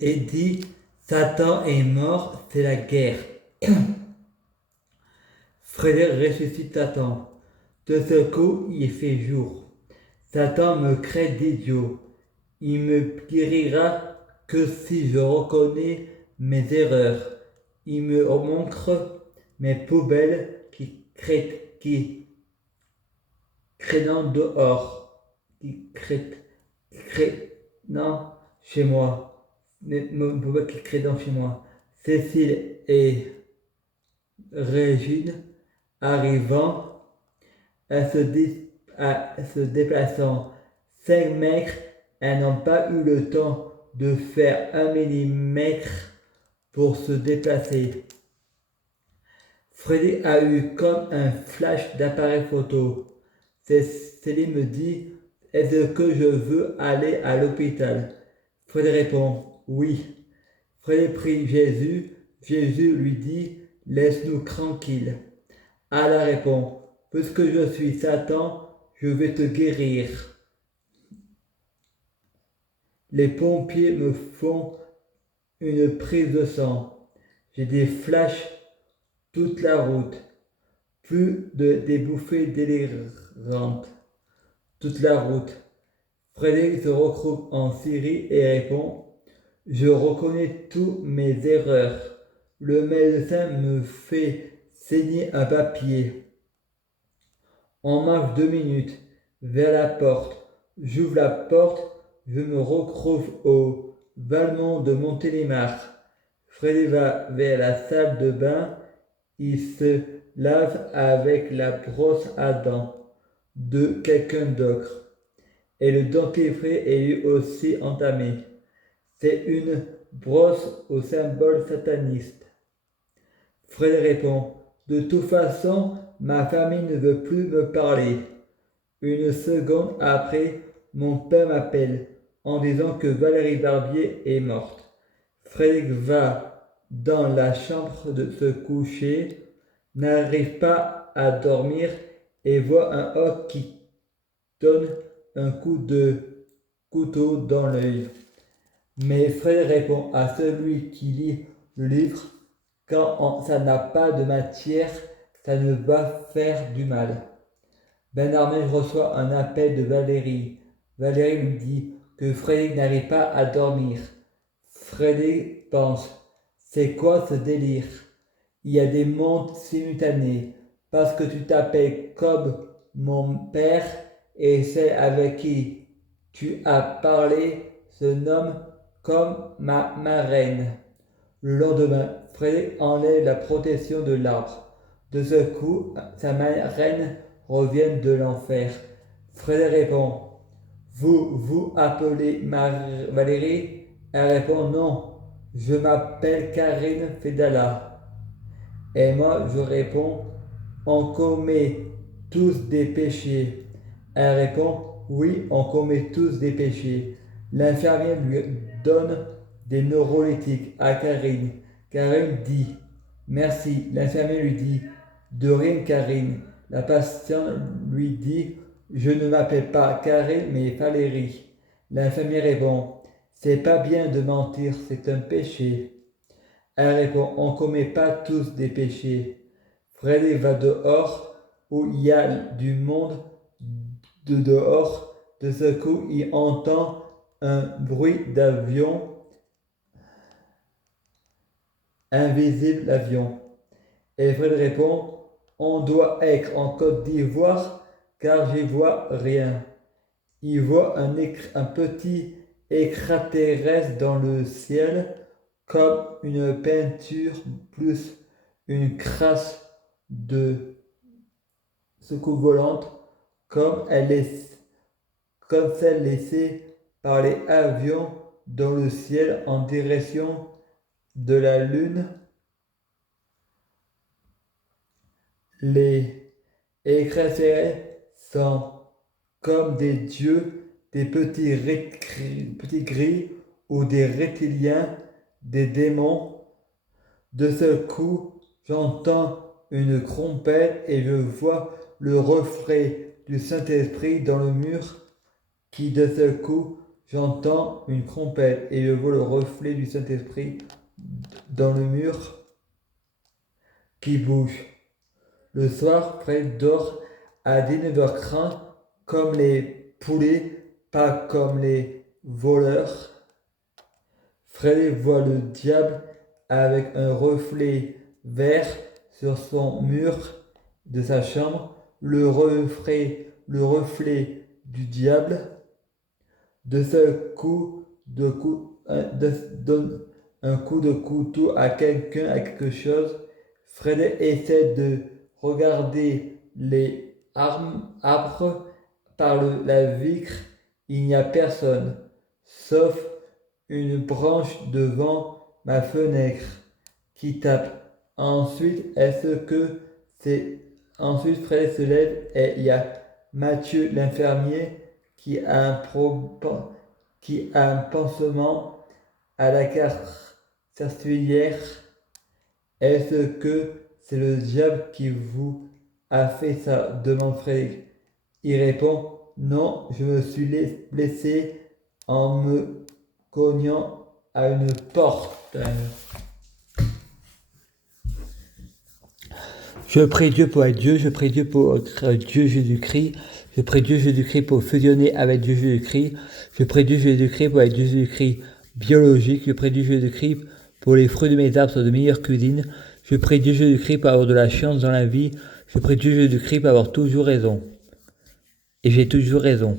et dit Satan est mort, c'est la guerre. Frédéric ressuscite Satan. De ce coup, il fait jour. Satan me crée d'idiot. Il me guérira que si je reconnais mes erreurs. Il me montre mes poubelles qui créent dehors, qui créent chez moi. Mes poubelles qui créent chez moi. Cécile et Régine arrivant, se déplaçant. 5 mètres, elles n'ont pas eu le temps de faire 1 millimètre pour se déplacer. Freddy a eu comme un flash d'appareil photo. Céline me dit Est-ce que je veux aller à l'hôpital? Freddy répond Oui. Freddy prie Jésus. Jésus lui dit Laisse-nous tranquilles. Allah répond Puisque je suis Satan, je vais te guérir. Les pompiers me font une prise de sang. J'ai des flashs toute la route. Plus des bouffées délirantes. Toute la route. Frédéric se retrouve en Syrie et répond Je reconnais toutes mes erreurs. Le médecin me fait saigner un papier. On marche 2 minutes vers la porte. J'ouvre la porte, je me retrouve au Valmont de Montélimar. Freddy va vers la salle de bain. Il se lave avec la brosse à dents de quelqu'un d'autre. Et le dentifrice est lui aussi entamé. C'est une brosse au symbole sataniste. Fred répond De toute façon, ma famille ne veut plus me parler. Une seconde après, mon père m'appelle en disant que Valérie Barbier est morte. Frédéric va dans la chambre de se coucher, n'arrive pas à dormir et voit un homme qui donne un coup de couteau dans l'œil. Mais Frédéric répond à celui qui lit le livre quand ça n'a pas de matière, ça ne va faire du mal. Ben Armel reçoit un appel de Valérie. Valérie lui dit que Frédéric n'arrive pas à dormir. Frédéric pense C'est quoi ce délire? Il y a des mondes simultanés parce que tu t'appelles comme mon père et celle avec qui tu as parlé se nomme comme ma marraine. Le lendemain, Frédéric enlève la protection de l'arbre. De ce coup, sa marraine revient de l'enfer. Frédéric répond Vous appelez Valérie? Elle répond Non, je m'appelle Karine Fedala. Et moi, je réponds On commet tous des péchés. Elle répond Oui, on commet tous des péchés. L'infirmière lui donne des neuroleptiques à Karine. Karine dit Merci. L'infirmière lui dit De rien, Karine. La patiente lui dit Je ne m'appelle pas Karine, mais Valérie. L'infirmière répond C'est pas bien de mentir, c'est un péché. Elle répond On ne commet pas tous des péchés. Frédéric va dehors où il y a du monde de dehors. De ce coup, il entend un bruit d'avion. Invisible l'avion. Et Fred répond On doit être en Côte d'Ivoire car j'y vois rien. Il voit un petit extraterrestre dans le ciel comme une peinture plus une crasse de secousse volante comme celle laissée par les avions dans le ciel en direction de la Lune. Les extraterrestres sont comme des dieux, des petits gris ou des reptiliens, des démons. De ce coup, j'entends une trompette et je vois le reflet du Saint-Esprit dans le mur qui de ce coup J'entends une trompette et je vois le reflet du Saint-Esprit dans le mur qui bouge. Le soir, Fred dort à 19h30 comme les poulets, pas comme les voleurs. Fred voit le diable avec un reflet vert sur son mur de sa chambre. Le reflet du diable. De seul donne un coup de couteau à quelqu'un, à quelque chose. Fred essaie de regarder les arbres par la vitre. Il n'y a personne, sauf une branche devant ma fenêtre qui tape. Ensuite, Ensuite, Fred se lève et il y a Mathieu l'infirmier qui a un pansement à la serpillière. Est-ce que c'est le diable qui vous a fait ça? Demande Frédéric. Il répond: non, je me suis blessé en me cognant à une porte. Je prie Dieu pour être Dieu, je prie Dieu pour Dieu Jésus-Christ, je prie Dieu Jésus-Christ pour fusionner avec Dieu Jésus-Christ, je prie Dieu Jésus-Christ pour être Dieu Jésus-Christ biologique, je prie Dieu Jésus-Christ pour les fruits de mes arbres soient de meilleure cuisine, je prie Dieu Jésus-Christ pour avoir de la chance dans la vie, je prie Dieu Jésus-Christ pour avoir toujours raison. Et j'ai toujours raison.